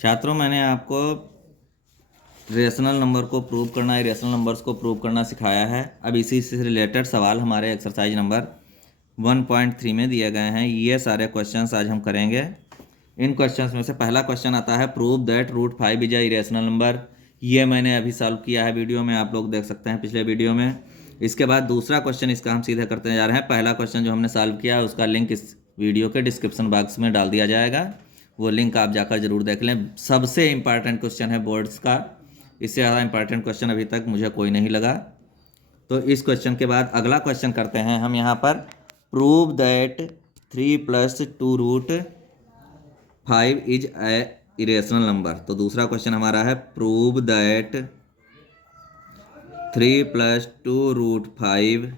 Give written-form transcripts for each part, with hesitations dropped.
छात्रों, मैंने आपको रेशनल नंबर को प्रूव करना, इरेशनल नंबर्स को प्रूव करना सिखाया है। अब इसी से रिलेटेड सवाल हमारे एक्सरसाइज नंबर 1.3 में दिए गए हैं। ये सारे क्वेश्चंस आज हम करेंगे। इन क्वेश्चंस में से पहला क्वेश्चन आता है, prove that root 5 is a irrational number. ये मैंने अभी सॉल्व किया है वीडियो में, आप लोग देख सकते हैं पिछले वीडियो में। इसके बाद दूसरा क्वेश्चन इसका हम सीधे करते जा रहे हैं। पहला क्वेश्चन जो हमने सॉल्व किया है उसका लिंक इस वीडियो के डिस्क्रिप्शन बॉक्स में डाल दिया जाएगा, वो लिंक आप जाकर जरूर देख लें। सबसे इंपॉर्टेंट क्वेश्चन है बोर्ड्स का, इससे ज़्यादा इंपॉर्टेंट क्वेश्चन अभी तक मुझे कोई नहीं लगा। तो इस क्वेश्चन के बाद अगला क्वेश्चन करते हैं हम यहाँ पर, prove that 3 + 2 root 5 is a irrational number. तो दूसरा क्वेश्चन हमारा है, prove that 3 + 2 root 5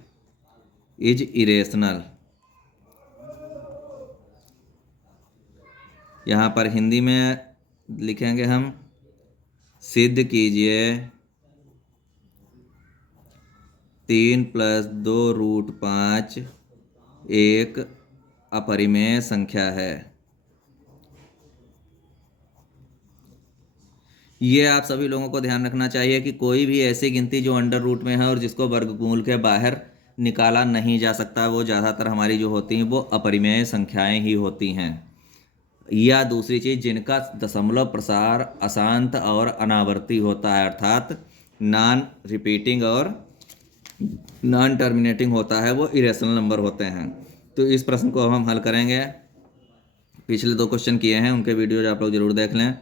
is irrational. यहाँ पर हिंदी में लिखेंगे हम, सिद्ध कीजिए 3 + 2 रूट 5 एक अपरिमेय संख्या है। ये आप सभी लोगों को ध्यान रखना चाहिए कि कोई भी ऐसी गिनती जो अंडर रूट में है और जिसको वर्गमूल के बाहर निकाला नहीं जा सकता, वो ज़्यादातर हमारी जो होती हैं वो अपरिमेय संख्याएं ही होती हैं। या दूसरी चीज़, जिनका दशमलव प्रसार अशांत और अनावर्ती होता है, अर्थात नॉन रिपीटिंग और नॉन टर्मिनेटिंग होता है, वो इरेशनल नंबर होते हैं। तो इस प्रश्न को हम हल करेंगे। पिछले 2 क्वेश्चन किए हैं, उनके वीडियोज आप लोग ज़रूर देख लें।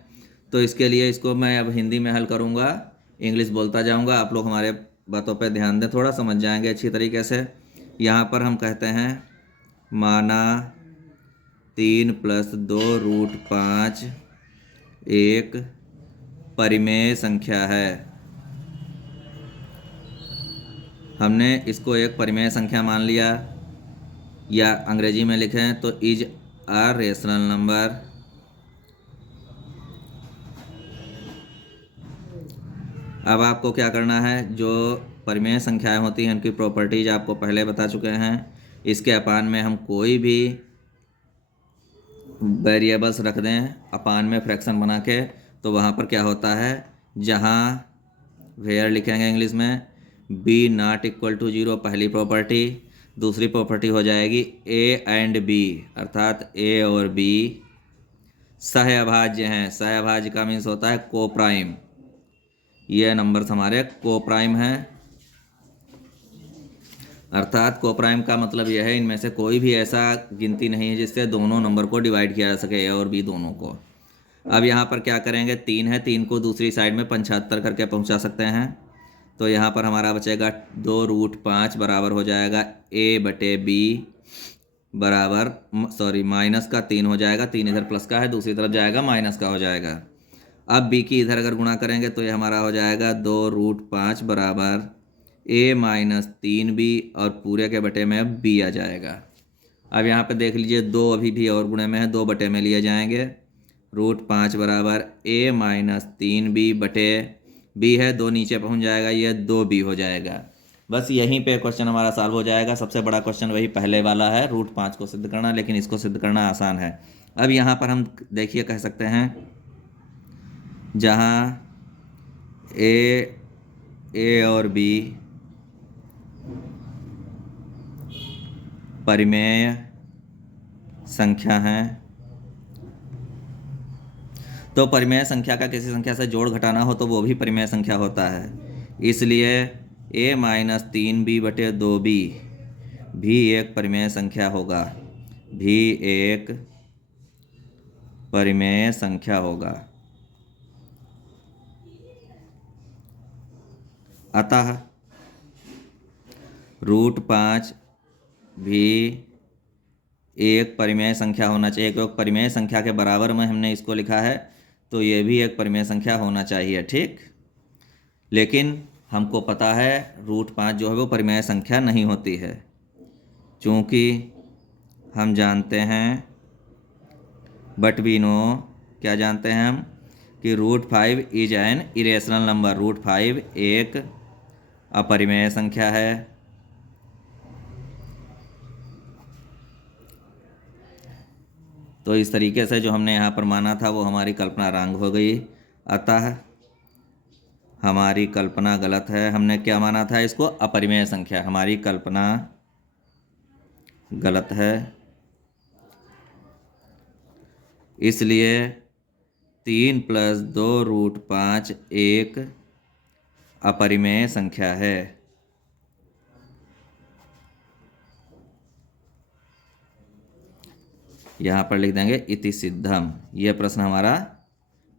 तो इसके लिए इसको मैं अब हिंदी में हल करूँगा, इंग्लिश बोलता जाऊँगा। आप लोग हमारे बातों पे ध्यान दें, थोड़ा समझ जाएंगे अच्छी तरीके से। यहाँ पर हम कहते हैं, माना 3 + 2 रूट 5 एक परिमेय संख्या है। हमने इसको एक परिमेय संख्या मान लिया, या अंग्रेजी में लिखें तो इज अ रेशनल नंबर। अब आपको क्या करना है, जो परिमेय संख्याएं होती हैं उनकी प्रॉपर्टीज आपको पहले बता चुके हैं। इसके अपान में हम कोई भी वेरिएबल्स रख दें अपान में फ्रैक्शन बना के, तो वहाँ पर क्या होता है, जहाँ वेयर लिखेंगे इंग्लिश में, b ≠ 0 पहली प्रॉपर्टी। दूसरी प्रॉपर्टी हो जाएगी a एंड b, अर्थात a और b सहअभाज्य हैं। सहअभाज्य का मीन्स होता है को प्राइम। ये नंबर्स हमारे को प्राइम हैं, अर्थात को प्राइम का मतलब यह है, इनमें से कोई भी ऐसा गिनती नहीं है जिससे दोनों नंबर को डिवाइड किया जा सके, ए और बी दोनों को। अब यहाँ पर क्या करेंगे, 3 है, 3 को दूसरी साइड में 75 करके पहुँचा सकते हैं। तो यहाँ पर हमारा बचेगा 2 रूट 5 बराबर हो जाएगा a/b बराबर, सॉरी माइनस का 3 हो जाएगा। 3 इधर प्लस का है, दूसरी तरफ जाएगा माइनस का हो जाएगा। अब b की इधर अगर गुणा करेंगे तो ये हमारा हो जाएगा 2 रूट 5 बराबर a - 3b, और पूरे के बटे में अब b आ जाएगा। अब यहाँ पे देख लीजिए, 2 अभी भी और गुणे में है, 2 बटे में लिए जाएंगे। रूट 5 बराबर a - 3b बटे b है, 2 नीचे पहुँच जाएगा, ये 2b हो जाएगा। बस यहीं पे क्वेश्चन हमारा सॉल्व हो जाएगा। सबसे बड़ा क्वेश्चन वही पहले वाला है, रूट 5 को सिद्ध करना, लेकिन इसको सिद्ध करना आसान है। अब यहाँ पर हम देखिए कह सकते हैं, जहाँ a और b परिमेय संख्या हैं, तो परिमेय संख्या का किसी संख्या से जोड़ घटाना हो तो वो भी परिमेय संख्या होता है। इसलिए a - 3b बटे 2b भी एक परिमेय संख्या होगा, भी एक परिमेय संख्या होगा। अतः रूट 5 भी एक परिमेय संख्या होना चाहिए, क्योंकि परिमेय संख्या के बराबर में हमने इसको लिखा है, तो ये भी एक परिमेय संख्या होना चाहिए, ठीक। लेकिन हमको पता है रूट 5 जो है वो परिमेय संख्या नहीं होती है, चूँकि हम जानते हैं, बट वी नो, क्या जानते हैं हम, कि root 5 is an irrational number. Root 5 एक अपरिमेय संख्या है। तो इस तरीके से जो हमने यहाँ पर माना था वो हमारी कल्पना रंग हो गई। अतः हमारी कल्पना गलत है। हमने क्या माना था इसको? अपरिमेय संख्या। हमारी कल्पना गलत है, इसलिए 3 + 2√5 एक अपरिमेय संख्या है। यहाँ पर लिख देंगे इति सिद्धम। यह प्रश्न हमारा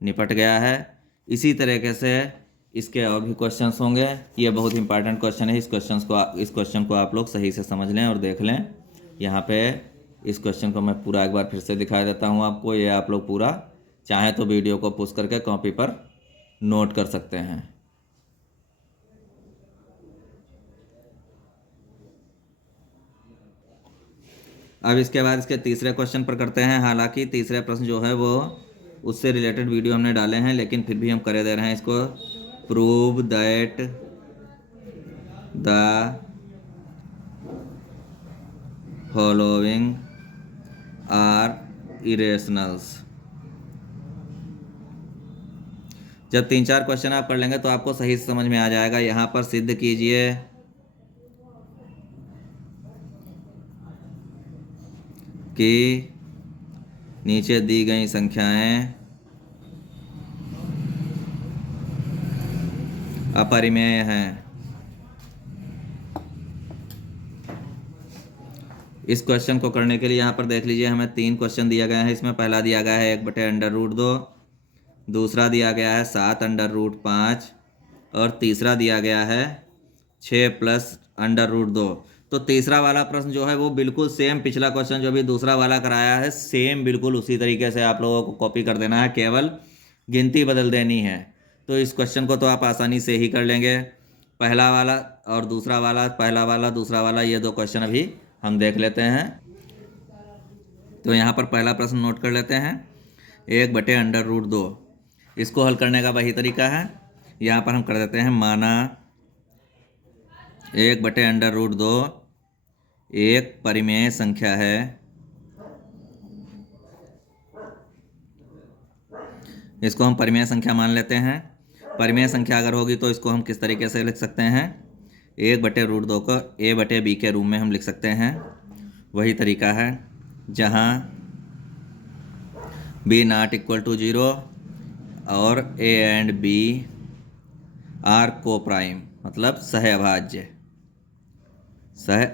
निपट गया है। इसी तरीके से इसके और भी क्वेश्चंस होंगे। ये बहुत इंपॉर्टेंट क्वेश्चन है। इस क्वेश्चन को आप लोग सही से समझ लें और देख लें। यहाँ पे इस क्वेश्चन को मैं पूरा एक बार फिर से दिखा देता हूँ आपको। ये आप लोग पूरा चाहें तो वीडियो को पॉज करके कॉपी पर नोट कर सकते हैं। अब इसके बाद इसके तीसरे क्वेश्चन पर करते हैं। हालांकि तीसरे प्रश्न जो है वो उससे रिलेटेड वीडियो हमने डाले हैं, लेकिन फिर भी हम करे दे रहे हैं इसको। Prove that the following are irrationals. जब 3-4 क्वेश्चन आप कर लेंगे तो आपको सही से समझ में आ जाएगा। यहाँ पर सिद्ध कीजिए कि नीचे दी गई संख्याएं अपरिमेय हैं। इस क्वेश्चन को करने के लिए यहाँ पर देख लीजिए, हमें 3 क्वेश्चन दिया गया है। इसमें पहला दिया गया है 1/√2, दूसरा दिया गया है 7/5 और तीसरा दिया गया है 6 + √2। तो तीसरा वाला प्रश्न जो है वो बिल्कुल सेम पिछला क्वेश्चन जो भी दूसरा वाला कराया है, सेम बिल्कुल उसी तरीके से आप लोगों को कॉपी कर देना है, केवल गिनती बदल देनी है। तो इस क्वेश्चन को तो आप आसानी से ही कर लेंगे। पहला वाला और दूसरा वाला, पहला वाला दूसरा वाला, ये 2 क्वेश्चन अभी हम देख लेते हैं। तो यहाँ पर पहला प्रश्न नोट कर लेते हैं, 1/√2। इसको हल करने का वही तरीका है। यहाँ पर हम कर देते हैं माना 1/√2 एक परिमेय संख्या है। इसको हम परिमेय संख्या मान लेते हैं। परिमेय संख्या अगर होगी तो इसको हम किस तरीके से लिख सकते हैं? 1/√2 को a/b के रूप में हम लिख सकते हैं। वही तरीका है जहाँ b ≠ 0 और a एंड b आर को प्राइम, मतलब सह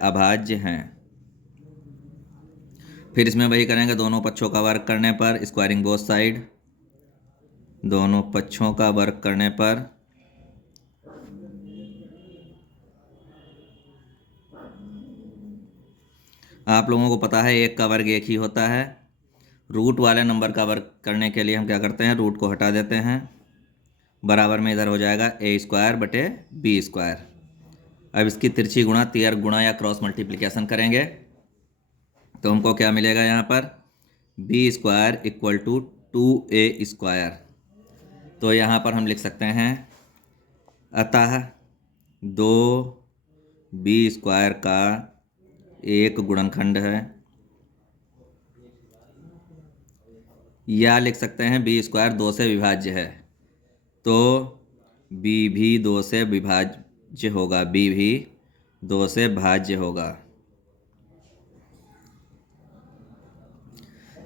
अभाज्य हैं। फिर इसमें वही करेंगे, दोनों पक्षों का वर्ग करने पर, स्क्वायरिंग बोथ साइड, दोनों पक्षों का वर्ग करने पर आप लोगों को पता है 1 का वर्ग 1 ही होता है। रूट वाले नंबर का वर्ग करने के लिए हम क्या करते हैं? रूट को हटा देते हैं। बराबर में इधर हो जाएगा a²/b²। अब इसकी तिरछी गुणा, तियर गुणा या क्रॉस मल्टीप्लिकेशन करेंगे तो हमको क्या मिलेगा? यहाँ पर b² = 2a²। तो यहाँ पर हम लिख सकते हैं अतः 2b² का एक गुणनखंड है, या लिख सकते हैं b² 2 से विभाज्य है। तो b भी 2 से विभाज्य होगा, b भी 2 से भाज्य होगा।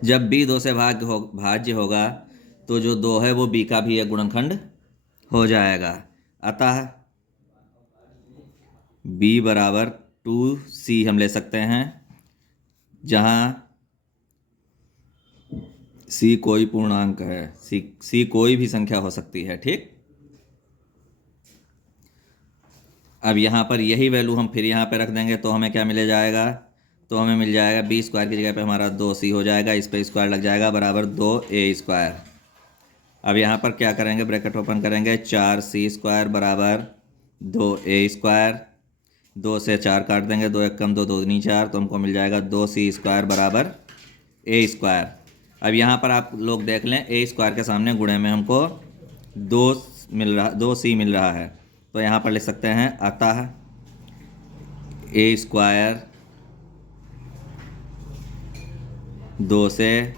जब b 2 से भाज्य होगा तो जो 2 है वो b का भी एक गुणनखंड हो जाएगा। अतः b = 2c हम ले सकते हैं, जहाँ c कोई पूर्णांक है। c कोई भी संख्या हो सकती है, ठीक। अब यहाँ पर यही वैल्यू हम फिर यहाँ पे रख देंगे तो हमें क्या मिल जाएगा? तो हमें मिल जाएगा b² की जगह पे हमारा 2c हो जाएगा, इस पे स्क्वायर लग जाएगा, बराबर 2a²। अब यहाँ पर क्या करेंगे? ब्रैकेट ओपन करेंगे, 4c² बराबर 2a²। 2 से 4 काट देंगे, 2 × 2 = 2 × 2 = 4, तो हमको मिल जाएगा 2c² बराबर a²। अब यहाँ पर आप लोग देख लें, a² के सामने गुणे में हमको 2c मिल रहा है। तो यहाँ पर लिख सकते हैं अतः a² 2 से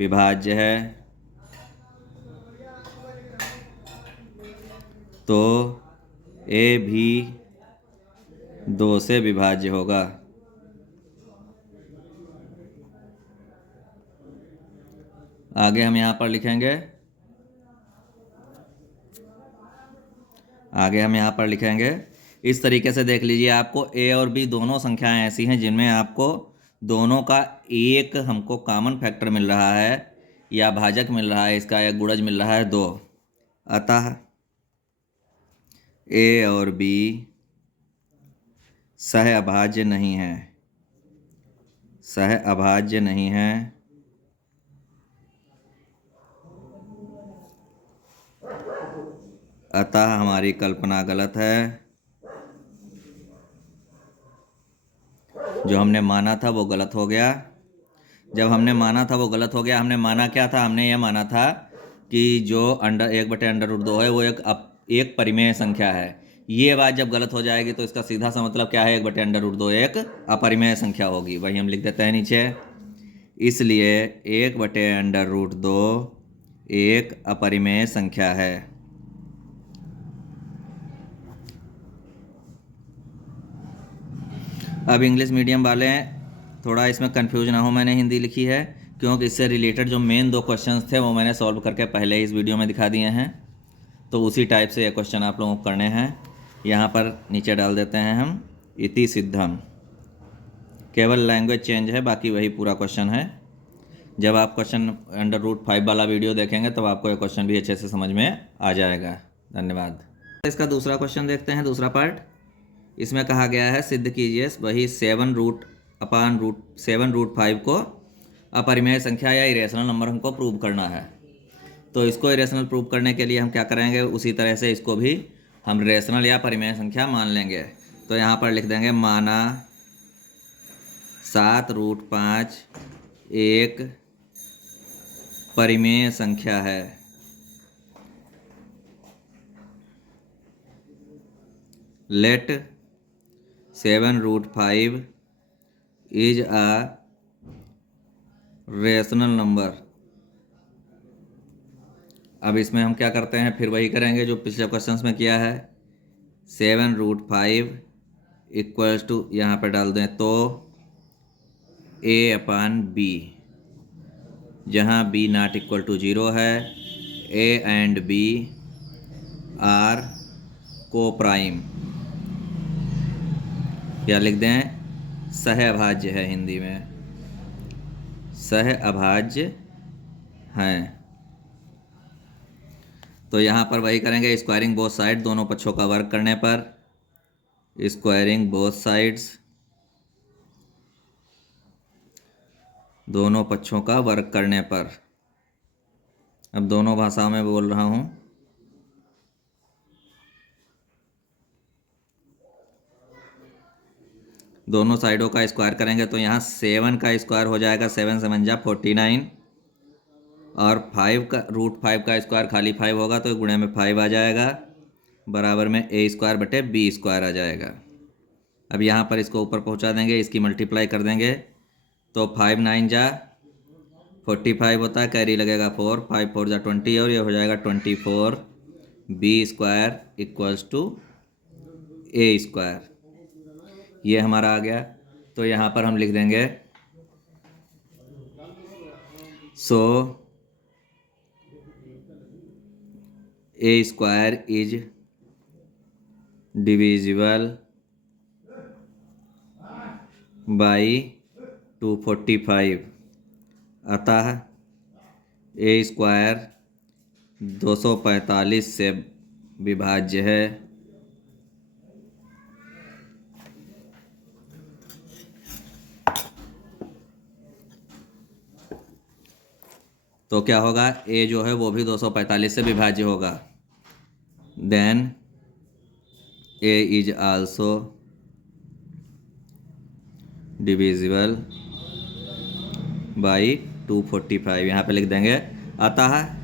विभाज्य है तो ए भी 2 से विभाज्य होगा। आगे हम यहाँ पर लिखेंगे इस तरीके से। देख लीजिए, आपको ए और बी दोनों संख्याएं ऐसी हैं जिनमें आपको दोनों का एक हमको कॉमन फैक्टर मिल रहा है या भाजक मिल रहा है, इसका या गुणज मिल रहा है 2। अतः ए और बी सह अभाज्य नहीं है, अतः हमारी कल्पना गलत है। जो हमने माना था वो गलत हो गया। जब हमने माना था वो गलत हो गया। हमने माना क्या था? हमने ये माना था कि जो 1/√2 है वो एक परिमेय संख्या है। ये बात जब गलत हो जाएगी तो इसका सीधा सा मतलब क्या है? 1/√2 एक अपरिमेय संख्या होगी। वही हम लिख देते हैं नीचे। इसलिए 1/√2 एक अपरिमेय संख्या है। अब इंग्लिश मीडियम वाले थोड़ा इसमें कंफ्यूज ना हो, मैंने हिंदी लिखी है क्योंकि इससे रिलेटेड जो मेन 2 क्वेश्चंस थे वो मैंने सॉल्व करके पहले ही इस वीडियो में दिखा दिए हैं। तो उसी टाइप से ये क्वेश्चन आप लोगों को करने हैं। यहाँ पर नीचे डाल देते हैं हम इति सिद्धम। केवल लैंग्वेज चेंज है, बाकी वही पूरा क्वेश्चन है। जब आप क्वेश्चन √5 वाला वीडियो देखेंगे तब आपको ये क्वेश्चन भी अच्छे से समझ में आ जाएगा। धन्यवाद। इसका दूसरा क्वेश्चन देखते हैं, दूसरा पार्ट। इसमें कहा गया है सिद्ध कीजिए वही 7√5 को अपरिमेय संख्या या इरेशनल नंबर हमको प्रूव करना है। तो इसको इरेशनल प्रूव करने के लिए हम क्या करेंगे? उसी तरह से इसको भी हम रेशनल या परिमेय संख्या मान लेंगे। तो यहाँ पर लिख देंगे माना 7√5 एक परिमेय संख्या है। Let 7√5 is a rational number. अब इसमें हम क्या करते हैं? फिर वही करेंगे जो पिछले क्वेश्चंस में किया है। 7√5 इक्वल्स टू, यहाँ पर डाल दें तो a/b, जहाँ b ≠0 है। a एंड b आर को प्राइम, क्या लिख दें? सह अभाज्य है। हिंदी में सह अभाज्य हैं। तो यहाँ पर वही करेंगे, स्क्वायरिंग बोथ साइड, दोनों पक्षों का वर्ग करने पर। स्क्वायरिंग बोथ साइड्स, दोनों पक्षों का वर्ग करने पर। अब दोनों भाषाओं में बोल रहा हूँ। दोनों साइडों का स्क्वायर करेंगे तो यहाँ 7 का स्क्वायर हो जाएगा, 7 7 जा 49, और 5 का √5 का स्क्वायर खाली 5 होगा तो गुणे में 5 आ जाएगा, बराबर में a²/b² आ जाएगा। अब यहाँ पर इसको ऊपर पहुँचा देंगे, इसकी मल्टीप्लाई कर देंगे तो 5 9 जा 45 होता है, कैरी लगेगा 4, 5 4 जा 20 और ये हो जाएगा 24 b² इक्वल्स टू a²। ये हमारा आ गया। तो यहाँ पर हम लिख देंगे सो a² इज डिविजिबल बाई 245, अतः a² 245 से विभाज्य है। तो क्या होगा? a जो है वो भी 245 से विभाज्य होगा। Then a is also divisible by 245, यहाँ पे लिख देंगे अतः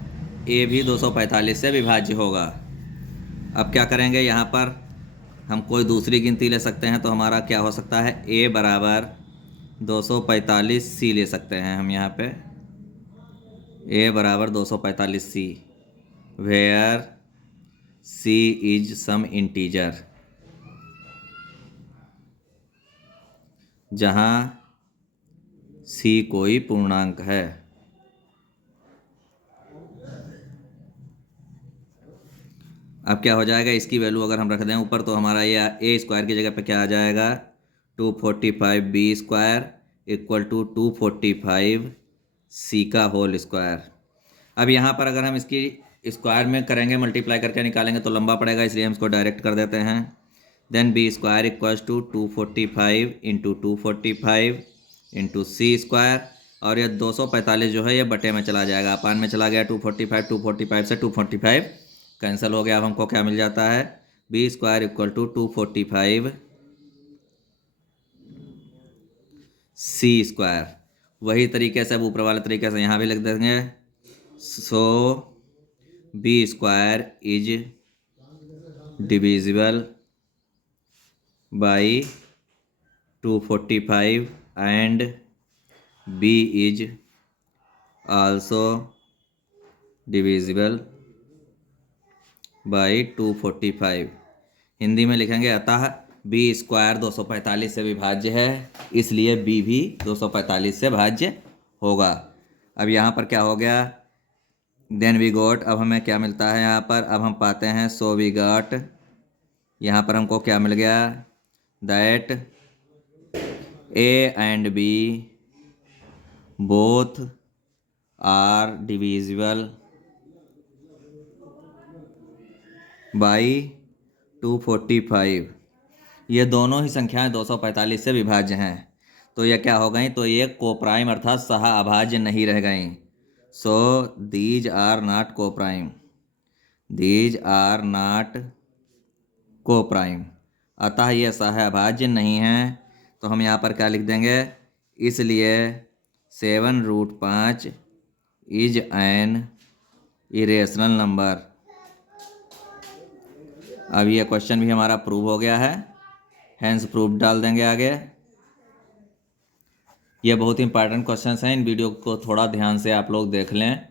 a भी 245 से विभाज्य होगा। अब क्या करेंगे? यहाँ पर हम कोई दूसरी गिनती ले सकते हैं। तो हमारा क्या हो सकता है? a बराबर 245 c ले सकते हैं हम यहाँ पे। ए बराबर 245C, where C is some integer, जहाँ C कोई पूर्णांक है। अब क्या हो जाएगा, इसकी वैल्यू अगर हम रख दें ऊपर तो हमारा ये ए स्क्वायर की जगह पे क्या आ जाएगा, 245B² इक्वल टू 245C का होल स्क्वायर। अब यहाँ पर अगर हम इसकी स्क्वायर में करेंगे, मल्टीप्लाई करके निकालेंगे तो लंबा पड़ेगा, इसलिए हम इसको डायरेक्ट कर देते हैं। Then B² equals to 245 into 245 into C², और ये 245 जो है ये बटे में चला जाएगा, अपान में चला गया, 245 से 245 कैंसिल हो गया। अब हमको क्या मिल जाता है, B² इक्वल टू 245 C²। वही तरीके से अब ऊपर वाले तरीके से यहाँ भी लिख देंगे। सो B² is divisible by 245 and B is also divisible by 245। Hindi में लिखेंगे, अतः B² 245 से विभाज्य है, इसलिए B भी 245 से भाज्य होगा। अब यहाँ पर क्या हो गया, देन वी गॉट, अब हमें क्या मिलता है यहाँ पर, अब हम पाते हैं सो वी गॉट, यहाँ पर हमको क्या मिल गया, that A and B both are divisible by 245। ये दोनों ही संख्याएं 245 से विभाज्य हैं, तो ये क्या हो गई, तो ये कोप्राइम अर्थात सह अभाज्य नहीं रह गई। So these are not coprime, these are not coprime, अतः ये सह अभाज्य नहीं है। तो हम यहाँ पर क्या लिख देंगे, इसलिए 7√5 इज एन इरेशनल नंबर। अब ये क्वेश्चन भी हमारा प्रूव हो गया है, हैंस प्रूफ डाल देंगे आगे। ये बहुत इंपॉर्टेंट क्वेश्चंस हैं, इन वीडियो को थोड़ा ध्यान से आप लोग देख लें।